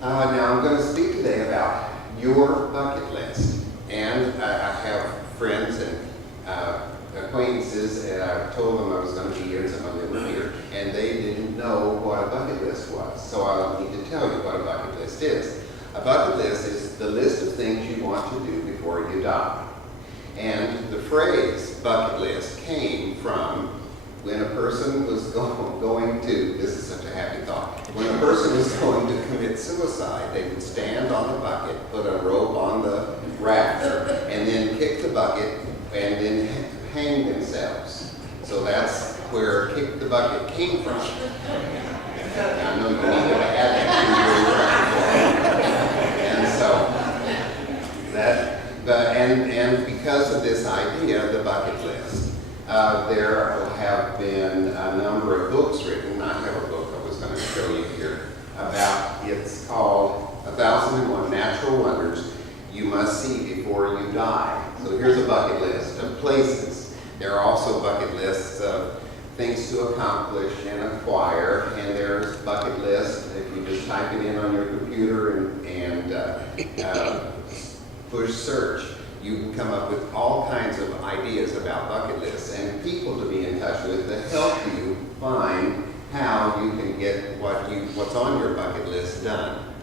Now I'm going to speak today about your bucket list. And I have friends and acquaintances, and I told them I was going to be here, and some of them were here, and they didn't know what a bucket list was. So I need to tell you what a bucket list is. A bucket list is the list of things you want to do before you die. And the phrase bucket list came from when a person was going to, this is such a happy thought, when a person was going to commit suicide, they would stand on a bucket, put a rope on the rafter, and then kick the bucket, and then hang themselves. So that's where kick the bucket came from. I know you need to add that to your repertoire. And so that, and because of this idea, the bucket list, there have been a number of books written. I have a book I was going to show you here about, it's called 1001 Natural Wonders You Must See Before You Die. So here's a bucket list of places. There are also bucket lists of things to accomplish and acquire, and there's bucket list, if you just type it in on your computer and push search, you can come up with all kinds of ideas about bucket lists and people to be in touch with to help you find how you can get what's on your bucket list done.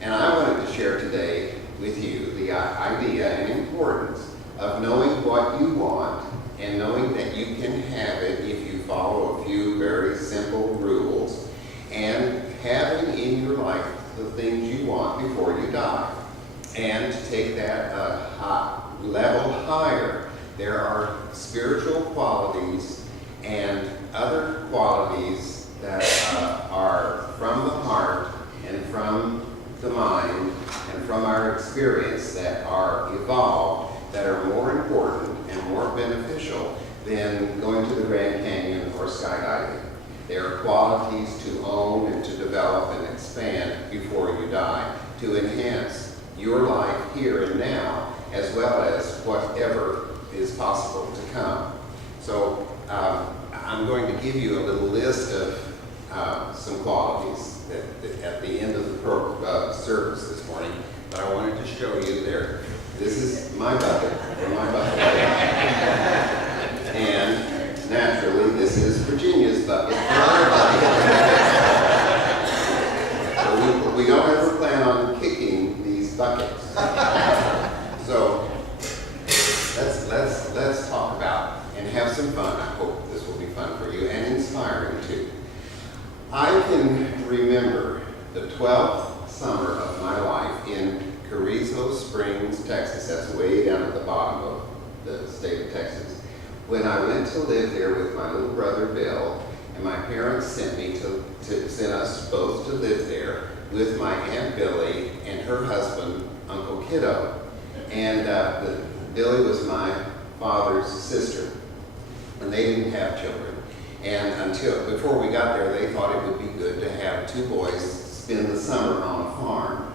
And I wanted to share today with you the idea and importance of knowing what you want and knowing that you can have it if you follow a few very simple rules, and having in your life the things you want before you die. And to take that a level higher, there are spiritual qualities and other qualities that are from the heart and from the mind and from our experience that are evolved, that are more important and more beneficial than going to the Grand Canyon or skydiving. There are qualities to own and to develop and expand before you die, to enhance your life here and now, as well as whatever is possible to come. So I'm going to give you a little list of some qualities at the end of the service this morning, but I wanted to show you there. This is my bucket, or my bucket list. And naturally, this is Virginia's bucket, my bucket. So we don't ever plan on kicking these buckets. So let's talk about and have some fun. I hope this will be fun for you and inspiring too. I can remember the 12th summer of my life in Carrizo Springs, Texas. That's way down at the bottom of the state of Texas. When I went to live there with my little brother Bill, and my parents sent us both to live there with my Aunt Billy and her husband, Uncle Kiddo. And Billy was my father's sister, and they didn't have children. And before we got there, they thought it would be good to have two boys spend the summer on a farm.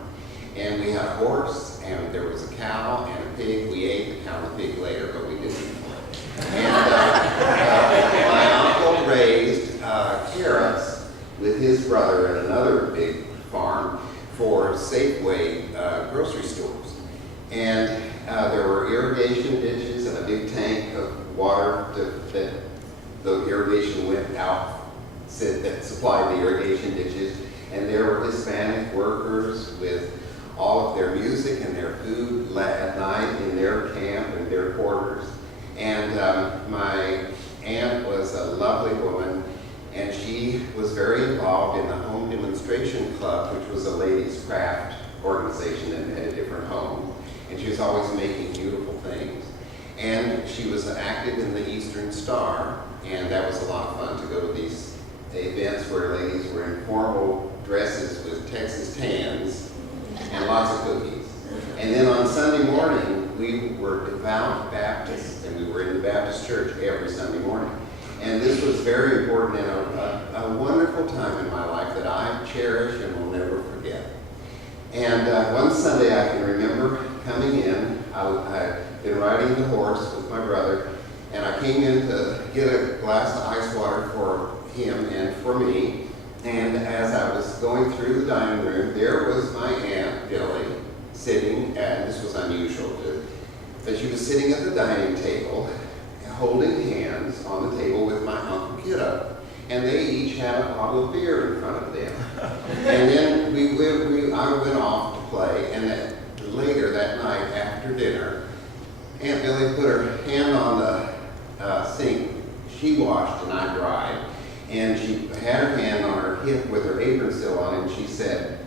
And we had a horse, and there was a cow and a pig. We ate the cow and the pig later, but we didn't. And my uncle raised carrots with his brother at another big farm for Safeway grocery stores. And there were irrigation ditches and a big tank of water that the irrigation went out, that supplied the irrigation ditches. And there were Hispanic workers with all of their music and their food at night in their camp and their quarters. And my aunt was a lovely woman, and she was very involved in the Home Demonstration Club, which was a ladies' craft organization in a different home. And she was always making beautiful things. And she was active in the Eastern Star, and that was a lot of fun to go to these events where ladies were in formal dresses with Texas tans and lots of cookies. And then on Sunday morning, we were devout Baptists, and we were in the Baptist church every Sunday morning. And this was very important and a wonderful time in my life that I cherish and will never forget. And one Sunday I can remember coming in. I'd been riding the horse with my brother, and I came in to get a glass of ice water for him and for me. And as I was going through the dining room, there was my Aunt Billy sitting at, this was unusual too, but she was sitting at the dining table, holding hands on the table with my Uncle Kiddo. And they each had a bottle of beer in front of them. And then I went off to play, and later that night after dinner, Aunt Billy put her hand on the sink. She washed and I dried. And she had her hand on her hip with her apron still on, and she said,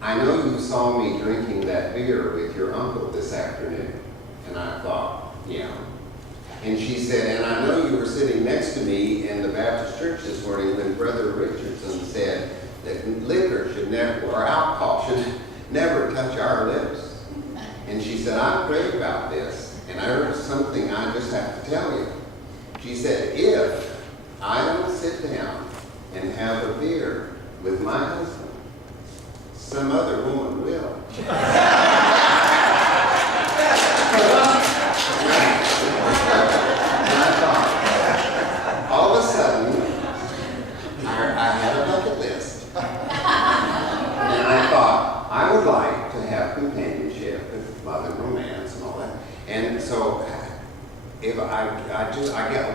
"I know you saw me drinking that beer with your uncle this afternoon." And I thought, yeah. And she said, "And I know you were sitting next to me in the Baptist church this morning when Brother Richardson said that liquor should never, or alcohol should never touch our lips." And she said, "I prayed about this, and I heard something I just have to tell you." She said, "If I don't sit down and have a beer with my husband, some other woman will." All of a sudden, I had a bucket list. And I thought, I would like to have companionship with love and romance and all that. And so, if I get,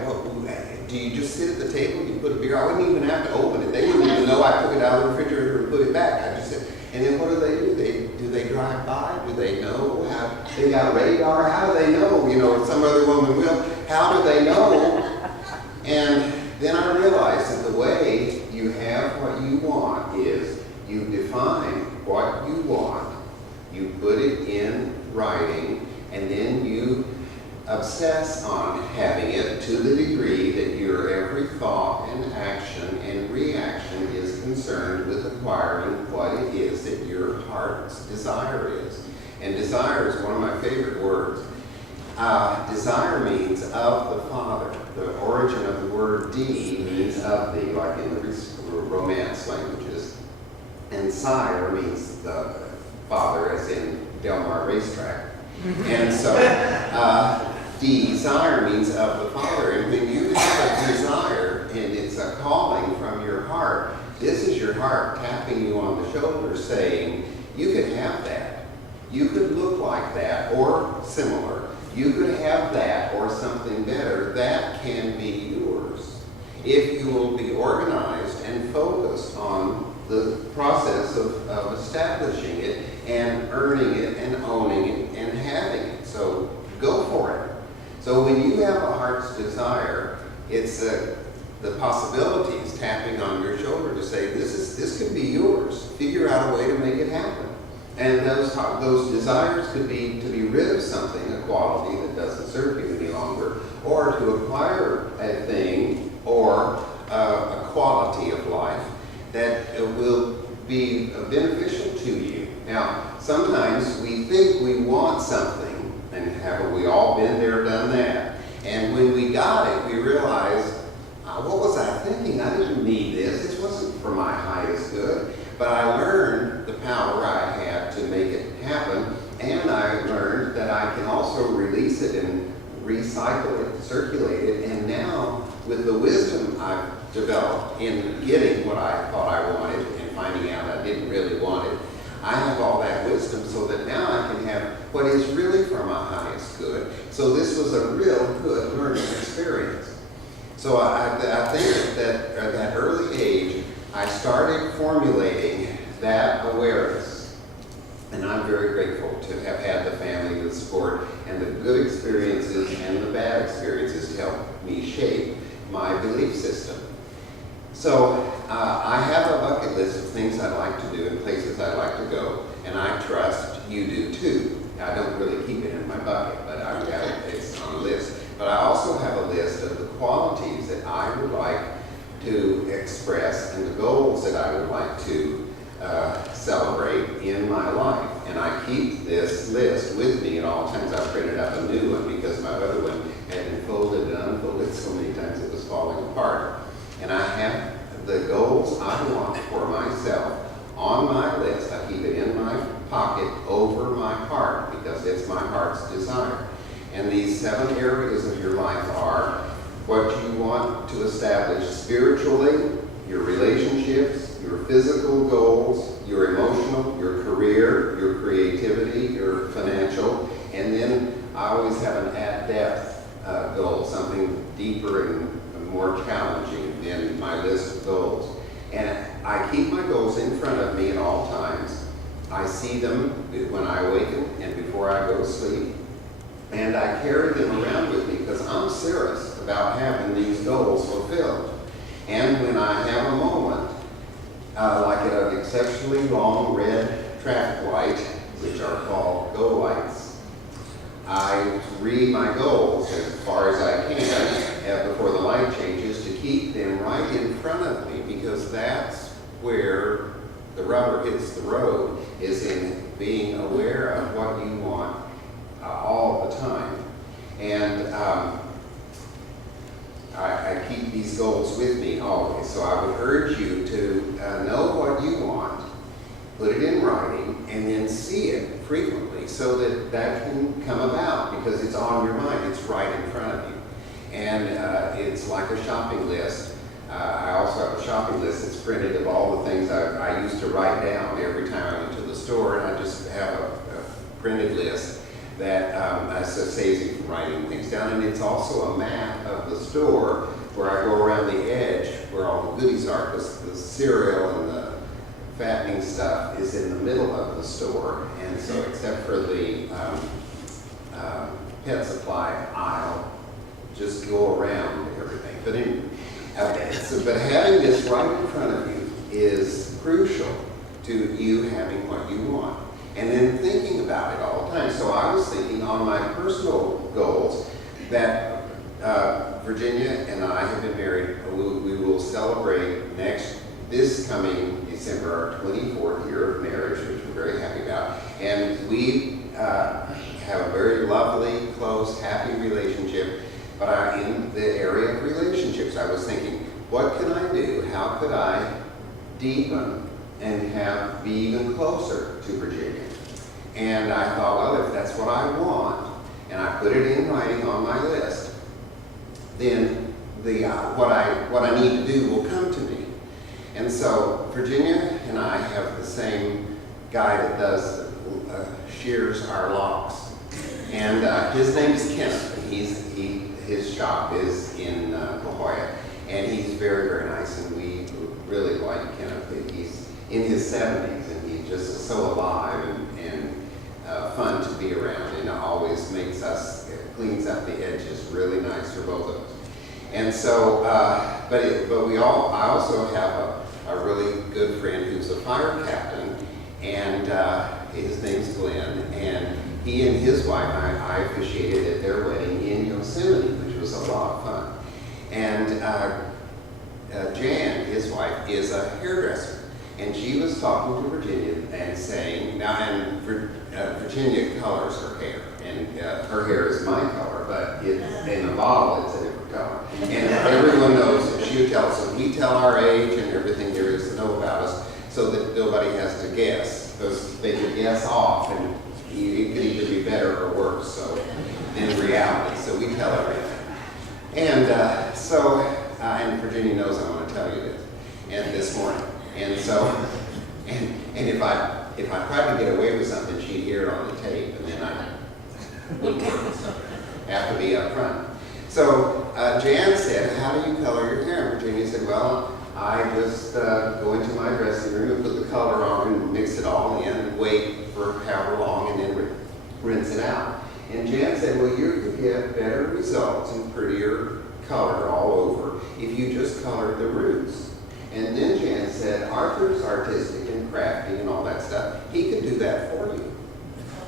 do you just sit at the table and you put a beer? I wouldn't even have to open it. They wouldn't even know I took it out of the refrigerator and put it back. I just sit. And then what do? Do they drive by? Do they know? They got radar? How do they know? You know, some other woman will. How do they know? And then I realized that the way you have what you want is you define what you want, you put it in writing, and then you obsess on having it to the degree that your every thought and action and reaction is concerned with acquiring what it is that your heart's desire is. And desire is one of my favorite words. Desire means of the Father. The origin of the word "de" means of the, like in the Romance languages. And sire means the father, as in Del Mar Racetrack. And so, desire means of the Father. And when you have a desire, and it's a calling from your heart, this is your heart tapping you on the shoulder saying, you could have that. You could look like that or similar. You could have that or something better. That can be yours if you will be organized and focused on the process of establishing it and earning it and owning it and having it. So go for it. So when you have a heart's desire, it's the possibilities tapping on your shoulder to say, this could be yours. Figure out a way to make it happen. And those desires could be to be rid of something, a quality that doesn't serve you any longer, or to acquire a thing or a quality of life that will be beneficial to you. Now, sometimes we think we want something, and haven't we all been there, done that? And when we got it, we realized, what was I thinking? I didn't need this. This wasn't for my highest good. But I learned the power I had to make it happen, and I learned that I can also release it and recycle it, circulate it, and now with the wisdom I've developed in getting what I thought I wanted and finding out I didn't really want it, I have all that wisdom so that now I can have what is really for my highest good. So this was a real good learning experience. So I think that at that early age, I started formulating that awareness, and I'm very grateful to have had the family, the support, and the good experiences and the bad experiences to help me shape my belief system. So I have a bucket list of things I'd like to do and places I'd like to go, and I trust you do too. I don't really keep it in my bucket, but I've got it, it's on a list. But I also have a list of the qualities that I would like to express and the goals that I would like to celebrate in my life. And I keep this list with me at all times. I've printed up a new one because my other one had been folded and unfolded so many times it was falling apart. And I have the goals I want for myself on my list. I keep it in my pocket over my heart because it's my heart's desire. And these 7 areas of your life are what you want to establish spiritually, your relationships, your physical goals, your emotional emotional, your career, your creativity, your financial, and then I always have an at-depth goal, something deeper and more challenging than my list of goals. And I keep my goals in front of me at all times. I see them when I awaken and before I go to sleep. And I carry them around with me because I'm serious about having these goals fulfilled. And when I have a moment, like at an exceptionally long red traffic light, which are called go lights, I read my goals as far as I can before the light changes to keep them right in front of me, because that's where the rubber hits the road, is in being aware of what you want all the time. And I keep these goals with me always. So I would urge you to know what you want, put it in writing, and then see it frequently so that that can come about, because it's on your mind, it's right in front of you. And it's like a shopping list. I also have a shopping list that's printed of all the things I used to write down every time I went to the store, and I just have a printed list that saves you from writing things down. And it's also a map of the store where I go around the edge where all the goodies are, because the cereal and the fattening stuff is in the middle of the store. And so except for the pet supply aisle, just go around everything. But anyway, but having this right in front of you is crucial to you having what you want. And then thinking about it all the time. So I was thinking on my personal goals that Virginia and I have been married. We will celebrate this coming December, our 24th year of marriage, which we're very happy about. And we have a very lovely, close, happy relationship. But in the area of relationships, I was thinking, what can I do? How could I deepen and be even closer to Virginia? And I thought, well, if that's what I want, and I put it in writing on my list, then what I need to do will come to me. And so Virginia and I have the same guy that shears our locks, and his name is Kenneth, and his shop is in La Jolla, and he's very, very nice, and we really like Kenneth. He's in his 70s, and he just is so alive and fun to be around, and always cleans up the edges really nice for both of us. And so, I also have a really good friend who's a fire captain, and his name's Glenn, and he and his wife, I officiated at their wedding in Yosemite, which was a lot of fun. And Jan, his wife, is a hairdresser, and she was talking to Virginia and saying, Virginia colors her hair, and her hair is my color, but in the bottle it's a different color. And everyone knows, she tells us, we tell our age and everything there is to know about us, so that nobody has to guess, because they could guess off, and it could either be better or worse, so in reality, so we tell everything. And and Virginia knows I want to tell you this, and this morning. And so, and if I tried to get away with something, she'd hear it on the tape, and then I wouldn't work. I have to be up front. So Jan said, how do you color your hair? And Virginia said, well, I just go into my dressing room and put the color on and mix it all in and wait for however long and then rinse it out. And Jan said, well, you could get better results and prettier color all over if you just colored the roots. And then Jan said, Arthur's artistic and crafty and all that stuff. He could do that for you.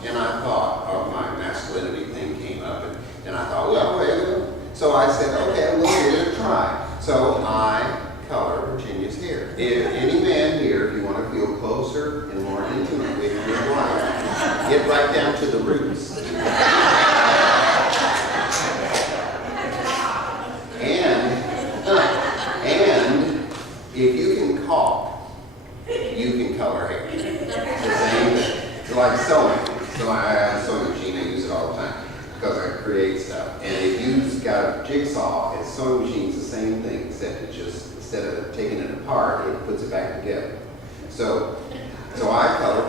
And I thought, my masculinity thing came up, and I thought, well, so I said, okay, we'll give it a try. So I color Virginia's hair. If any man here, if you want to feel closer and more intimate with your wife, get right down to the roots. And if you can caulk, you can color hair. It's the same thing. It's like sewing. So I have a sewing machine, I use it all the time because I create stuff. And if you've got a jigsaw, it's sewing machine's the same thing, except it just, instead of taking it apart, it puts it back together. So I color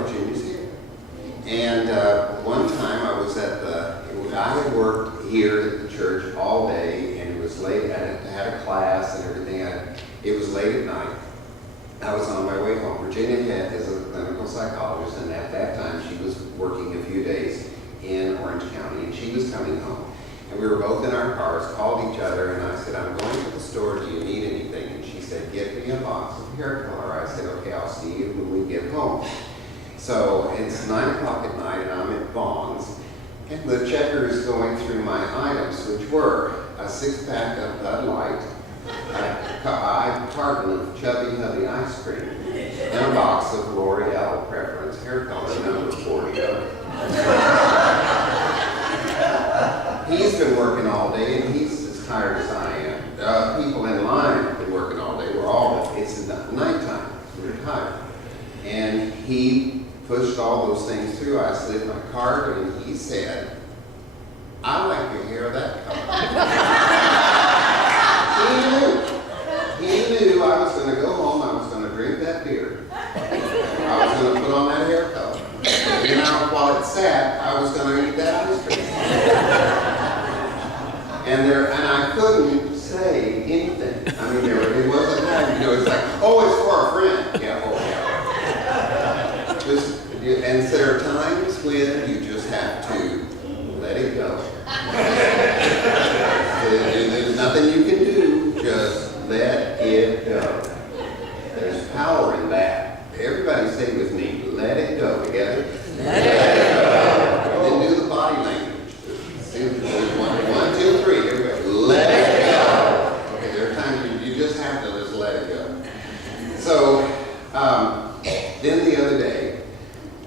psychologist, and at that time she was working a few days in Orange County, and she was coming home. And we were both in our cars, called each other, and I said, I'm going to the store, do you need anything? And she said, get me a box of hair color. I said, okay, I'll see you when we get home. So it's 9 o'clock at night, and I'm at Vons, and the checker is going through my items, which were a 6-pack of Bud Light, a carton of Chubby Hubby ice cream, and a box of L'Oreal Preference hair color number 40. He's been working all day, and he's as tired as I am. People in line have been working all day. It's nighttime. We're tired. And he pushed all those things through. I slid my cart, and he said, I like your hair that color. He knew I was going to go home, I was going to drink that beer. I was going to put on that hair color. And while it sat, I was going to eat that ice cream. And I couldn't say anything. I mean, it wasn't that, it's like, oh, it's for a friend. Yeah, oh, yeah. And there are times when you just have to let it go. There's nothing you can do, just let it go. There's power in that. Everybody say with me, let it go. Together? Let it go. And then do the body language. One, two, three. Here we go. Let it go. Okay, there are times you just have to just let it go. So, then the other day,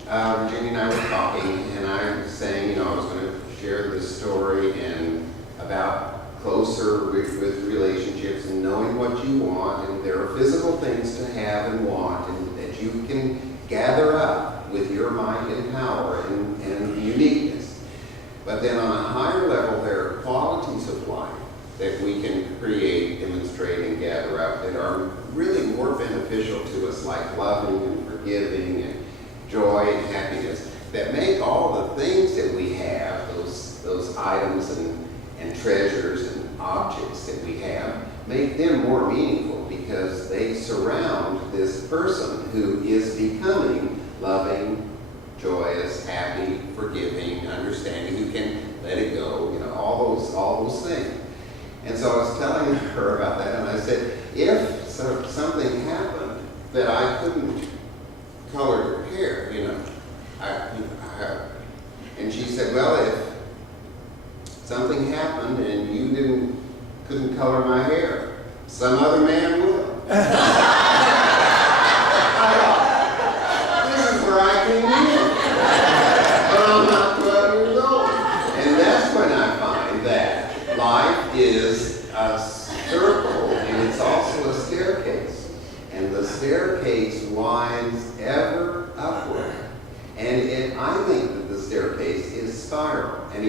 Virginia and I were talking, and I was saying, I was going to share this story and about closer with relationships and knowing what you want, and there are physical things to have and want, and that you can gather up with your mind and power and uniqueness. But then on a higher level, there are qualities of life that we can create, demonstrate, and gather up that are really more beneficial to us, like loving and forgiving and joy and happiness, that make all the things that we have, those items and treasures and objects that we have, make them more meaningful because they surround this person who is becoming loving, joyous, happy, forgiving, understanding, who can let it go, all those things. And so I was telling her about that, and I said, if something happened that I couldn't color your hair, and she said, well, if something happened and you couldn't color my hair, some other man will. I thought, this is where I came in. But I'm not 12 years old. And that's when I find that life is a circle, and it's also a staircase. And the staircase winds ever upward. And I think that the staircase is spiral. And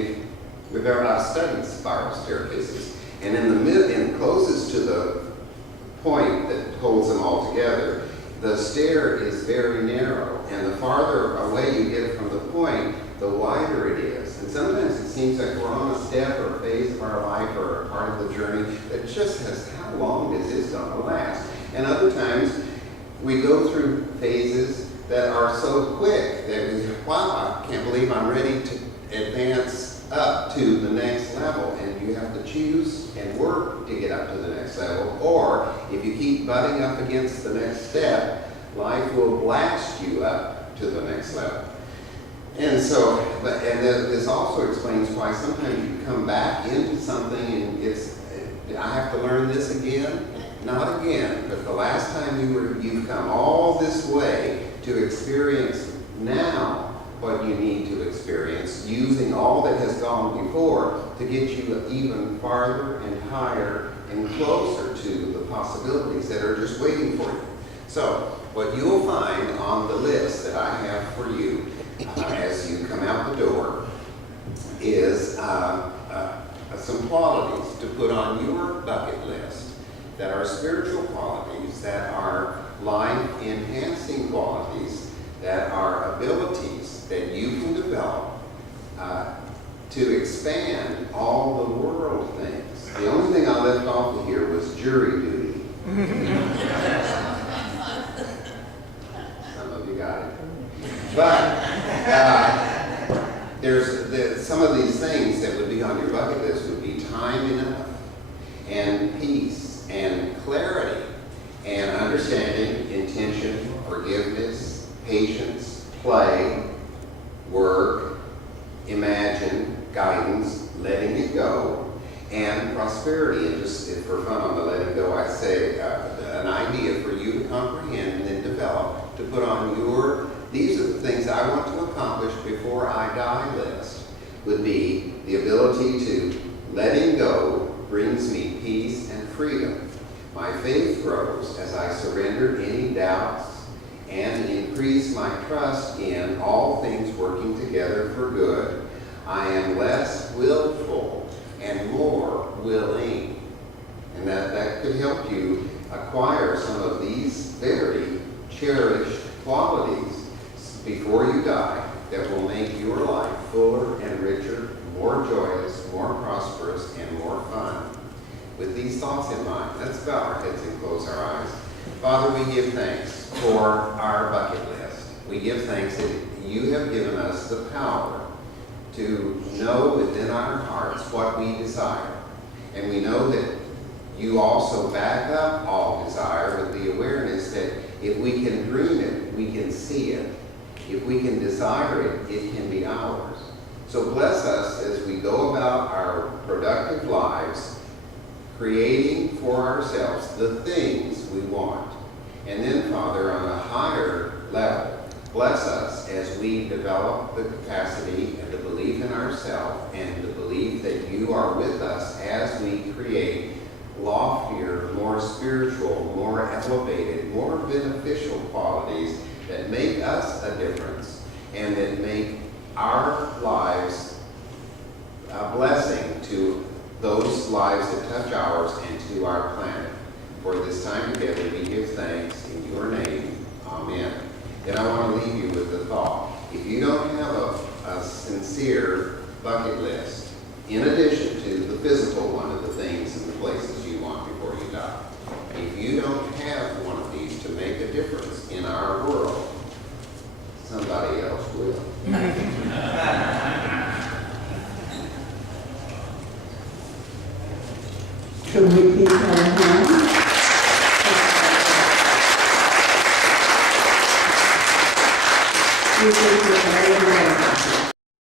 I've studied spiral staircases. And in the mid and closest to the point that holds them all together, the stair is very narrow. And the farther away you get from the point, the wider it is. And sometimes it seems like we're on a step or a phase of our life or a part of the journey that just says, how long is this going to last? And other times we go through phases that are so quick that wow, I can't believe I'm ready to advance up to the next level. And you have to choose and work to get up to the next level. Or if you keep butting up against the next step, life will blast you up to the next level. And so, this also explains why sometimes you come back into something and I have to learn this again. Not again, but the last time you've come all this way to experience now what you need to experience, using all that has gone before to get you even farther and higher and closer to the possibilities that are just waiting for you. So, what you'll find on the list that I have for you as you come out the door is some qualities to put on your bucket list that are spiritual qualities, that are life-enhancing qualities, that are abilities that you can develop to expand all the world things. The only thing I left off of here was jury duty. Some of you got it. But some of these things that would be on your bucket list would be time enough, and peace, and clarity, and understanding, intention, forgiveness, patience, play, work, imagine, guidance, letting it go, and prosperity. And just for fun on the letting go, I say an idea for you to comprehend and then develop, to put on these are the things I want to accomplish before I die list, would be the ability to letting go brings me peace and freedom. My faith grows as I surrender any doubts and increase my trust in all things working together for good. I am less willful and more willing. And that could help you acquire some of these very cherished qualities before you die that will make your life fuller and richer, more joyous, more prosperous, and more fun. With these thoughts in mind, let's bow our heads and close our eyes. Father, we give thanks for our bucket list. We give thanks that you have given us the power to know within our hearts what we desire. And we know that you also back up all desire with the awareness that if we can dream it, we can see it. If we can desire it, it can be ours. So bless us as we go about our productive lives, creating for ourselves the things we want. And then, Father, on a higher level, bless us as we develop the capacity and the belief in ourselves and the belief that you are with us as we create loftier, more spiritual, more elevated, more beneficial qualities that make us a difference and that make our lives a blessing to those lives that touch ours and to our planet. For this time together, we give thanks in your name. Amen. Then I want to leave you with the thought. If you don't have a sincere bucket list, in addition to the physical one of the things and the places you want before you die, if you don't have one of these to make a difference in our world, somebody else will. Can we keep our hands? We thank you very much.